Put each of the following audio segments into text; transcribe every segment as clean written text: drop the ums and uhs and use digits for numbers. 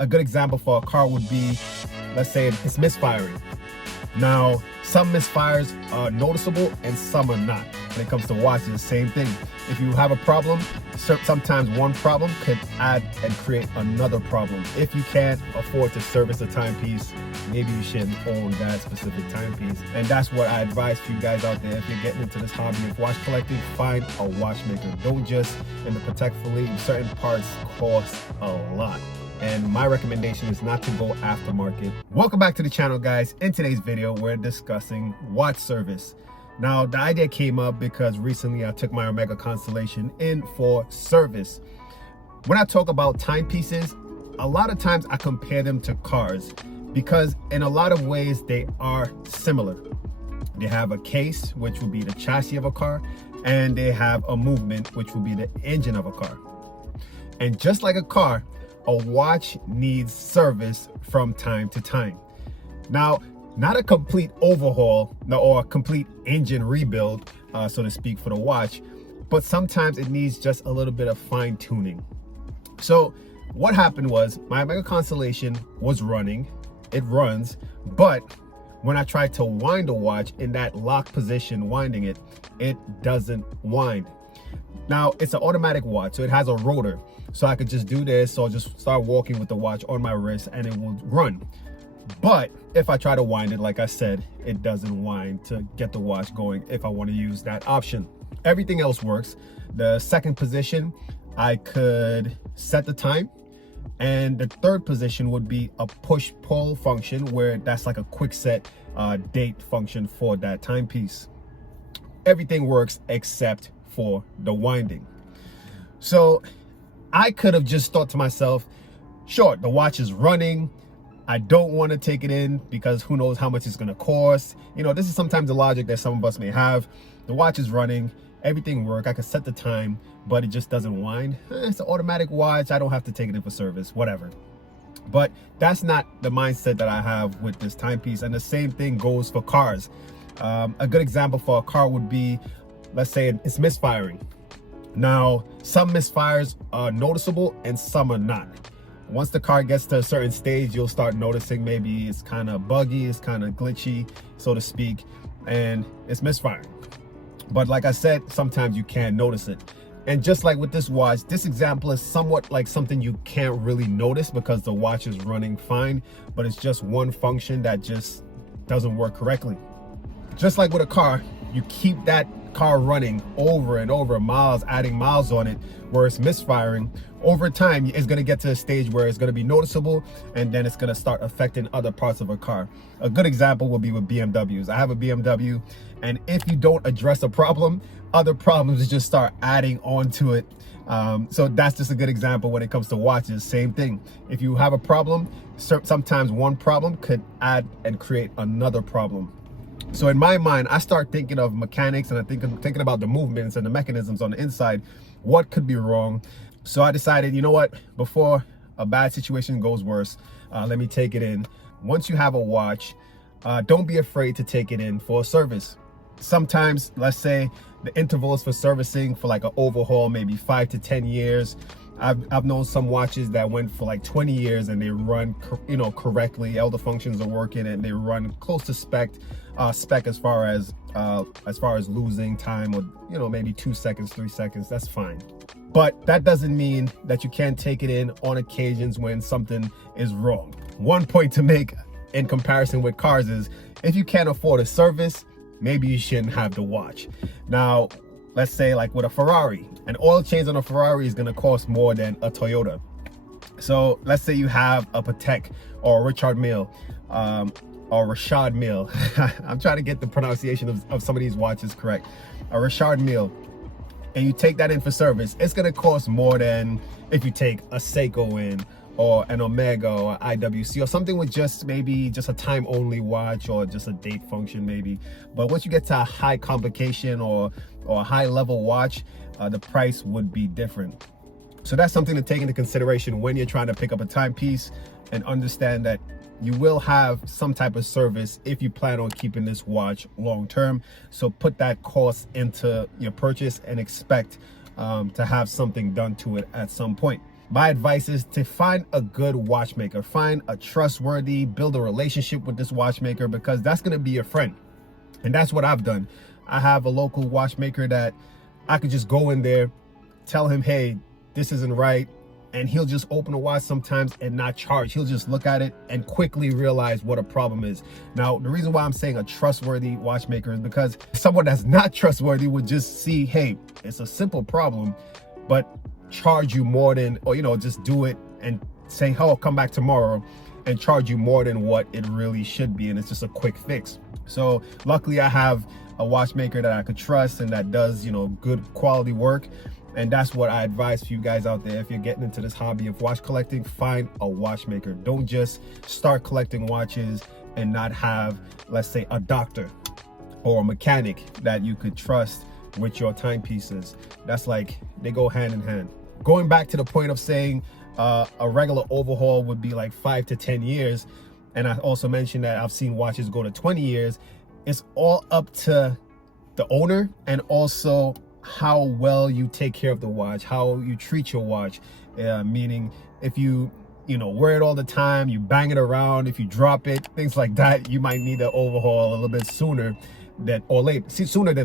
A good example for a car would be, let's say it's misfiring. Now, some misfires are noticeable and some are not. When it comes to watches, the same thing. If you have a problem, sometimes one problem could add and create another problem. If you can't afford to service a timepiece, maybe you shouldn't own that specific timepiece. And that's what I advise for you guys out there. If you're getting into this hobby of watch collecting, find a watchmaker. Don't just in the Protect Fleet. Certain parts cost a lot. And my recommendation is not to go aftermarket. Welcome back to the channel, guys. In today's video, we're discussing watch service. Now, the idea came up because recently I took my Omega Constellation in for service. When I talk about timepieces, a lot of times I compare them to cars because in a lot of ways they are similar. They have a case, which will be the chassis of a car, and they have a movement, which will be the engine of a car. And just like a car, a watch needs service from time to time. Now, not a complete overhaul or a complete engine rebuild, so to speak, for the watch, but sometimes it needs just a little bit of fine tuning. So what happened was my Omega Constellation was running, it runs, but when I tried to wind the watch in that lock position, winding it, it doesn't wind. Now, it's an automatic watch, so it has a rotor. So I could just do this or just start walking with the watch on my wrist and it will run. But if I try to wind it, like I said, it doesn't wind to get the watch going if I want to use that option. Everything else works. The second position, I could set the time. And the third position would be a push-pull function where that's like a quick set date function for that timepiece. Everything works except for the winding. So I could have just thought to myself, sure, the watch is running. I don't want to take it in because who knows how much it's going to cost. You know, this is sometimes the logic that some of us may have. The watch is running, everything works. I could set the time, but it just doesn't wind. It's an automatic watch. I don't have to take it in for service, whatever. But that's not the mindset that I have with this timepiece. And the same thing goes for cars. A good example for a car would be, let's say it's misfiring. Now, some misfires are noticeable and some are not. Once the car gets to a certain stage, you'll start noticing maybe it's kind of buggy, it's kind of glitchy, so to speak, and it's misfiring. But like I said, sometimes you can't notice it. And just like with this watch, this example is somewhat like something you can't really notice because the watch is running fine, but it's just one function that just doesn't work correctly. Just like with a car, you keep that car running over and over, miles, adding miles on it, where it's misfiring. Over time, it's going to get to a stage where it's going to be noticeable, and then it's going to start affecting other parts of a car. A good example would be with BMWs. I have a BMW, and if you don't address a problem, other problems just start adding onto it. So that's just a good example when it comes to watches. Same thing. If you have a problem, sometimes one problem could add and create another problem. So in my mind, I start thinking of mechanics and I'm thinking about the movements and the mechanisms on the inside. What could be wrong? So I decided, you know what, before a bad situation goes worse, let me take it in. Once you have a watch, don't be afraid to take it in for a service. Sometimes, let's say the intervals for servicing for like an overhaul, maybe 5 to 10 years. I've known some watches that went for like 20 years and they run, correctly. All the functions are working and they run close to spec as far as losing time or, maybe 2 seconds, 3 seconds. That's fine. But that doesn't mean that you can't take it in on occasions when something is wrong. One point to make in comparison with cars is if you can't afford a service, maybe you shouldn't have the watch. Now, let's say like with a Ferrari, an oil change on a Ferrari is going to cost more than a Toyota. So let's say you have a Patek or a Richard Mille, or Rashad Mille. I'm trying to get the pronunciation of some of these watches correct. A Richard Mille, and you take that in for service, it's going to cost more than if you take a Seiko in, or an Omega or IWC, or something with maybe just a time only watch or just a date function maybe. But once you get to a high complication or a high level watch, the price would be different. So that's something to take into consideration when you're trying to pick up a timepiece, and understand that you will have some type of service if you plan on keeping this watch long term. So put that cost into your purchase and expect to have something done to it at some point. my advice is to find a good watchmaker. Find a trustworthy, build a relationship with this watchmaker, because that's going to be your friend. And that's what I've done. I have a local watchmaker that I could just go in there, tell him, hey, this isn't right. And he'll just open a watch sometimes and not charge. He'll just look at it and quickly realize what a problem is. Now, the reason why I'm saying a trustworthy watchmaker is because someone that's not trustworthy would just see, hey, it's a simple problem, but charge you more than, or, you know, just do it and say, oh, I'll come back tomorrow, and charge you more than what it really should be. And it's just a quick fix. So luckily I have a watchmaker that I could trust and that does, you know, good quality work. And that's what I advise for you guys out there. If you're getting into this hobby of watch collecting, find a watchmaker. Don't just start collecting watches and not have, let's say, a doctor or a mechanic that you could trust with your timepieces. That's like, they go hand in hand. Going back to the point of saying a regular overhaul would be like 5 to 10 years. And I also mentioned that I've seen watches go to 20 years. It's all up to the owner, and also how well you take care of the watch, how you treat your watch. Meaning if you wear it all the time, you bang it around, if you drop it, things like that, you might need to overhaul a little bit sooner than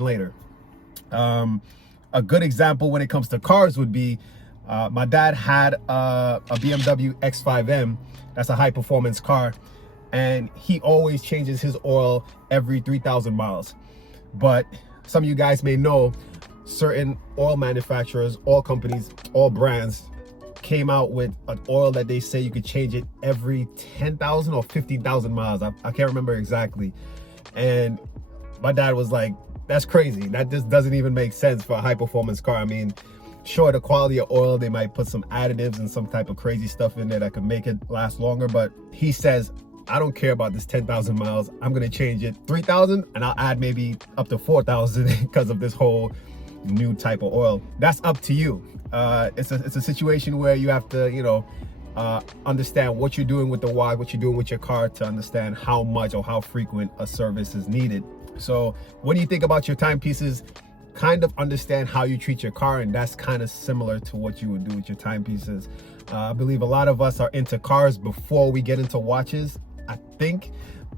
later. A good example when it comes to cars would be, my dad had a BMW X5M. That's a high performance car, and he always changes his oil every 3,000 miles. But some of you guys may know, certain oil manufacturers, oil companies, oil brands came out with an oil that they say you could change it every 10,000 or 15,000 miles. I can't remember exactly. And my dad was like, that's crazy. That just doesn't even make sense for a high performance car. I mean, sure, the quality of oil, they might put some additives and some type of crazy stuff in there that could make it last longer. But he says, I don't care about this 10,000 miles. I'm going to change it 3,000 and I'll add maybe up to 4,000 because of this whole new type of oil. That's up to you. It's a situation where you have to, understand what you're doing with the watch, what you're doing with your car, to understand how much or how frequent a service is needed. So when you think about your timepieces, kind of understand how you treat your car, and that's kind of similar to what you would do with your timepieces. I believe a lot of us are into cars before we get into watches. I think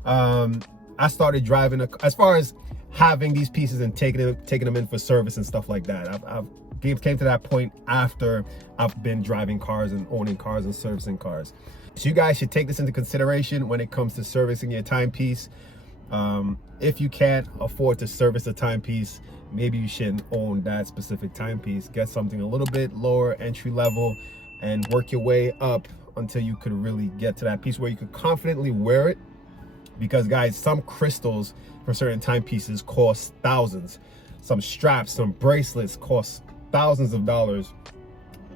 I started driving as far as having these pieces and taking them in for service and stuff like that. I've came to that point after I've been driving cars and owning cars and servicing cars. So you guys should take this into consideration when it comes to servicing your timepiece. If you can't afford to service a timepiece, maybe you shouldn't own that specific timepiece. Get something a little bit lower entry level and work your way up until you could really get to that piece where you could confidently wear it. Because guys, some crystals for certain timepieces cost thousands. Some straps, some bracelets cost thousands of dollars.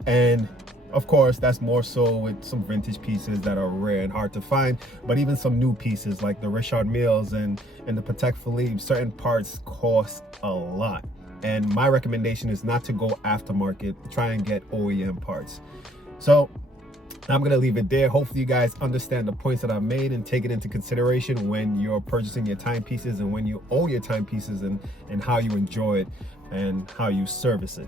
And of course, that's more so with some vintage pieces that are rare and hard to find. But even some new pieces like the Richard Milles and the Patek Philippe, certain parts cost a lot. And my recommendation is not to go aftermarket. Try and get OEM parts. So I'm gonna leave it there. Hopefully you guys understand the points that I've made and take it into consideration when you're purchasing your timepieces and when you own your timepieces, and how you enjoy it and how you service it.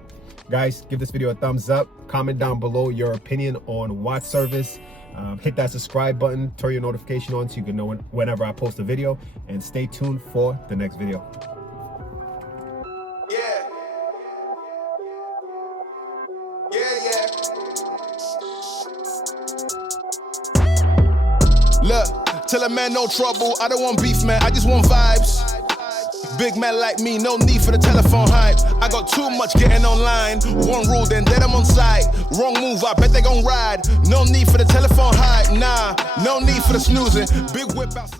Guys, give this video a thumbs up. Comment down below your opinion on watch service. Hit that subscribe button, turn your notification on so you can know whenever I post a video, and stay tuned for the next video. Look, tell a man no trouble, I don't want beef, man, I just want vibes. Big man like me, no need for the telephone hype. I got too much getting online. One rule, then I'm on site. Wrong move, I bet they gon' ride. No need for the telephone hype, nah. No need for the snoozing. Big whip outside.